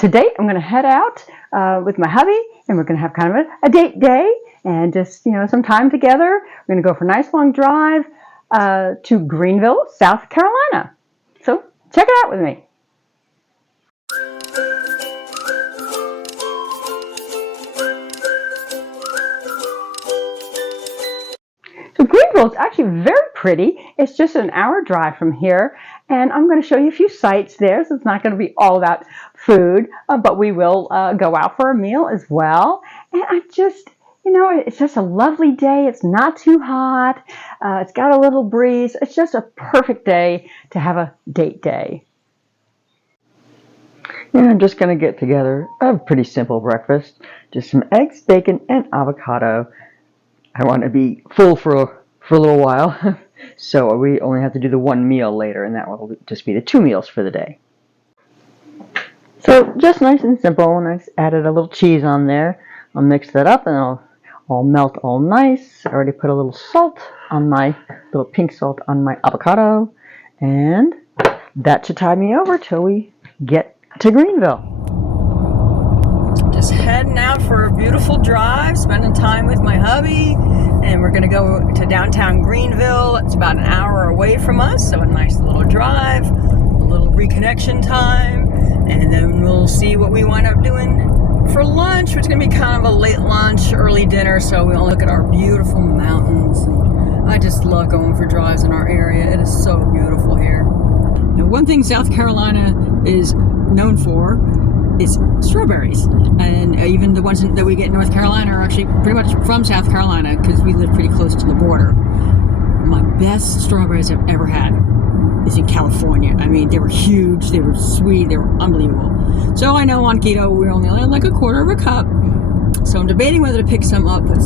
today I'm going to head out with my hubby, and we're going to have kind of a date day and just, some time together. We're going to go for a nice long drive to Greenville, South Carolina. So check it out with me. So Greenville is actually very pretty. It's just an hour drive from here, and I'm going to show you a few sights there. So it's not going to be all about food, but we will go out for a meal as well. And I just, it's just a lovely day. It's not too hot. It's got a little breeze. It's just a perfect day to have a date day. And I'm just going to get together a pretty simple breakfast. Just some eggs, bacon, and avocado. I want to be full for a little while, so we only have to do the one meal later, and that will just be the 2 meals for the day. So just nice and simple, and I added a little cheese on there. I'll mix that up, and I'll melt all nice. I already put a little salt on my, little pink salt on my avocado, and that should tide me over till we get to Greenville. Just heading out for a beautiful drive, spending time with my hubby, and we're going to go to downtown Greenville. It's about an hour away from us, so a nice little drive, a little reconnection time, and then we'll see what we wind up doing for lunch, which is going to be kind of a late lunch, early dinner, so we'll look at our beautiful mountains. And I just love going for drives in our area. It is so beautiful here. Now, one thing South Carolina is known for is strawberries, and even the ones that we get in North Carolina are actually pretty much from South Carolina because we live pretty close to the border. My best strawberries I've ever had is in California. I mean, they were huge, they were sweet, they were unbelievable. So I know on keto we only allowed like a quarter of a cup, so I'm debating whether to pick some up, but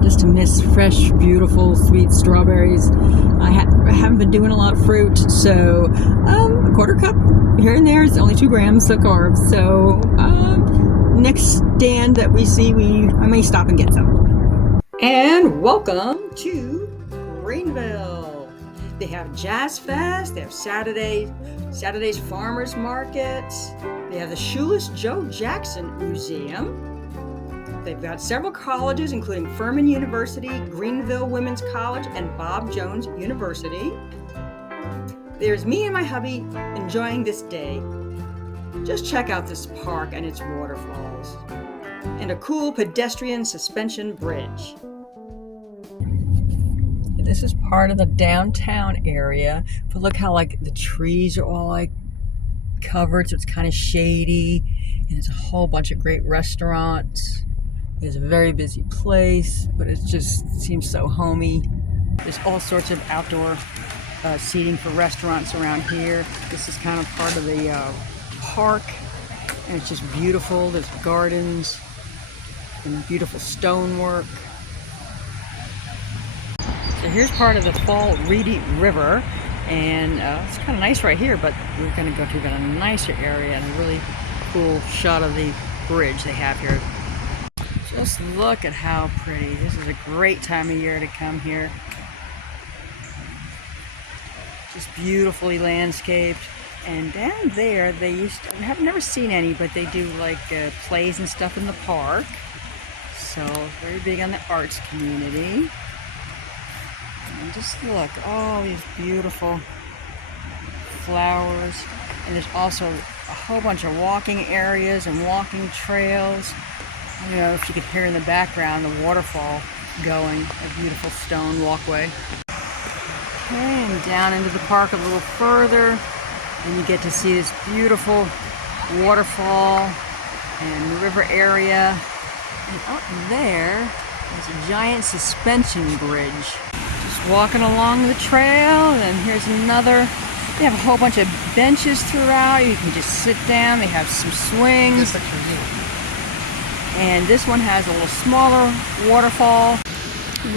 just to miss fresh, beautiful, sweet strawberries. I haven't been doing a lot of fruit, so a quarter cup here and there is only 2 grams of carbs. So next stand that we see, I may stop and get some. And welcome to Greenville. They have Jazz Fest, they have Saturday's Farmers Markets, they have the Shoeless Joe Jackson Museum. They've got several colleges, including Furman University, Greenville Women's College, and Bob Jones University. There's me and my hubby enjoying this day. Just check out this park and its waterfalls, and a cool pedestrian suspension bridge. This is part of the downtown area, but look how the trees are all covered, so it's kind of shady, and there's a whole bunch of great restaurants. It's a very busy place, but it just seems so homey. There's all sorts of outdoor seating for restaurants around here. This is kind of part of the park, and it's just beautiful. There's gardens and beautiful stonework. So here's part of the Fall Reedy River, and it's kind of nice right here, but we're going to go to even a nicer area and a really cool shot of the bridge they have here. Just look at how pretty. This is a great time of year to come here. Just beautifully landscaped. And down there, I've never seen any, but they do plays and stuff in the park. So very big on the arts community. And just look, all these beautiful flowers. And there's also a whole bunch of walking areas and walking trails. I don't know if you could hear in the background the waterfall going, a beautiful stone walkway. Okay, and down into the park a little further, and you get to see this beautiful waterfall and the river area. And up there is a giant suspension bridge. Just walking along the trail, and here's another. They have a whole bunch of benches throughout. You can just sit down. They have some swings. And this one has a little smaller waterfall.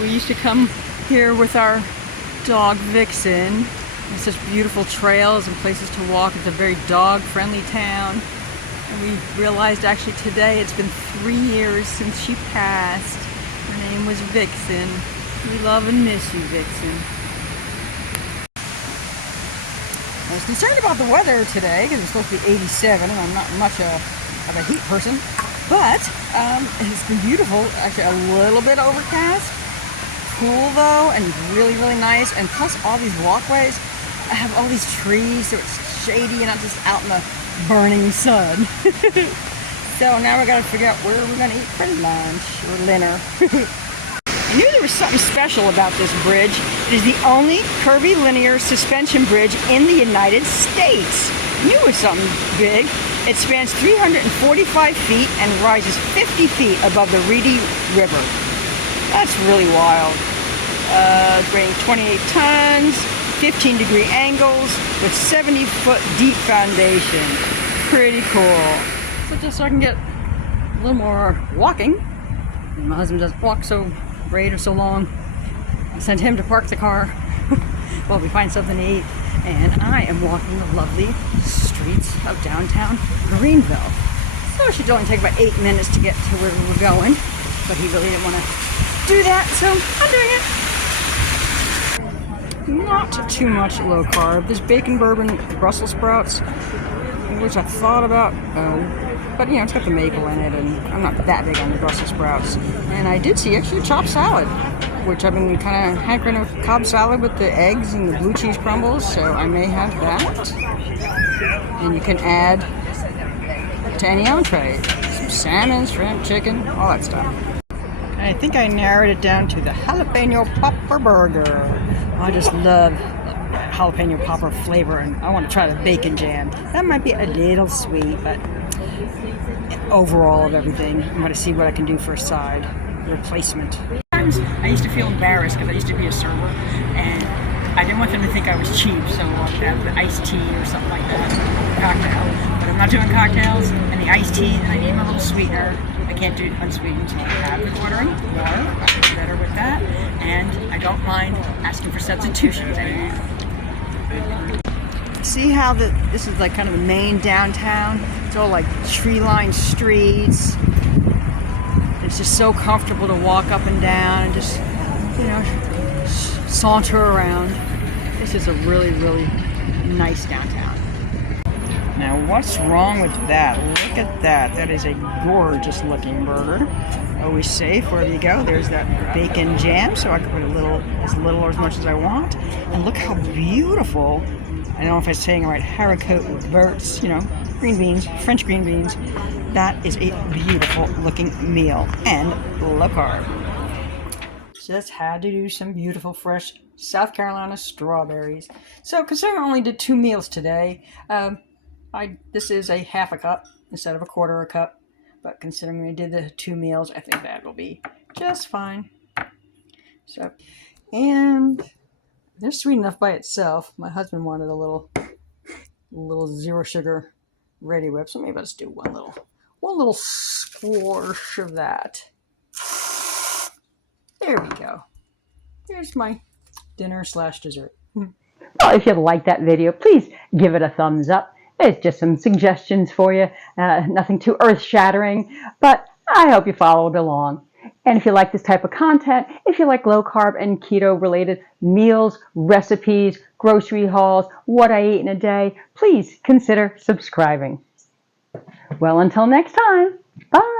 We used to come here with our dog Vixen. There's such beautiful trails and places to walk. It's a very dog-friendly town. And we realized actually today it's been 3 years since she passed. Her name was Vixen. We love and miss you, Vixen. I was concerned about the weather today because it's supposed to be 87, and I'm not much of a heat person. But it's been beautiful. Actually, a little bit overcast. Cool though, and really, really nice. And plus, all these walkways have all these trees, so it's shady and not just out in the burning sun. So now we got to figure out where we're going to eat for lunch or dinner. I knew there was something special about this bridge. It is the only curvilinear suspension bridge in the United States. I knew it was something big. It spans 345 feet and rises 50 feet above the Reedy River. That's really wild. It's weighing 28 tons, 15-degree angles, with 70-foot deep foundation. Pretty cool. So just so I can get a little more walking. My husband doesn't walk so great or so long. I sent him to park the car while we find something to eat. And I am walking the lovely streets of downtown Greenville. So it should only take about 8 minutes to get to where we're going. But he really didn't want to do that, so I'm doing it. Not too much low carb. This bacon bourbon Brussels sprouts, which I thought about, but you know, it's got the maple in it, and I'm not that big on the Brussels sprouts. And I did see actually chopped salad, which I've been kind of hankering with Cobb salad with the eggs and the blue cheese crumbles, so I may have that. And you can add to any entree, some salmon, shrimp, chicken, all that stuff. And I think I narrowed it down to the jalapeno popper burger. I just love jalapeno popper flavor, and I want to try the bacon jam. That might be a little sweet, but overall of everything, I'm going to see what I can do for a side replacement. I used to feel embarrassed because I used to be a server, and I didn't want them to think I was cheap, so I'd have the iced tea or something like that, cocktail. But I'm not doing cocktails, and the iced tea, and I need my little sweetener. I can't do unsweetened, so I have been ordering more. I'm better with that, and I don't mind asking for substitutions anymore. See how this is like kind of the main downtown? It's all like tree-lined streets. It's just so comfortable to walk up and down and just, you know, saunter around. It's just a really, really nice downtown. Now, what's wrong with that? Look at that. That is a gorgeous looking burger. Always safe wherever you go. There's that bacon jam, so I can put as little or as much as I want. And look how beautiful. I don't know if I'm saying it right. Haricot verts, you know, green beans, French green beans. That is a beautiful looking meal and low carb. Just had to do some beautiful fresh South Carolina strawberries. So considering I only did 2 meals today, this is a half a cup instead of a quarter a cup. But considering we did the 2 meals, I think that will be just fine. So, and they're sweet enough by itself. My husband wanted a little zero sugar Ready Whip, so maybe I'll just do one little squash of that. There we go. There's my dinner/dessert. Well, if you like that video, please give it a thumbs up. It's just some suggestions for you. Nothing too earth-shattering, but I hope you followed along. And if you like this type of content, if you like low carb and keto related meals, recipes, grocery hauls, what I eat in a day, please consider subscribing. Well, until next time, bye.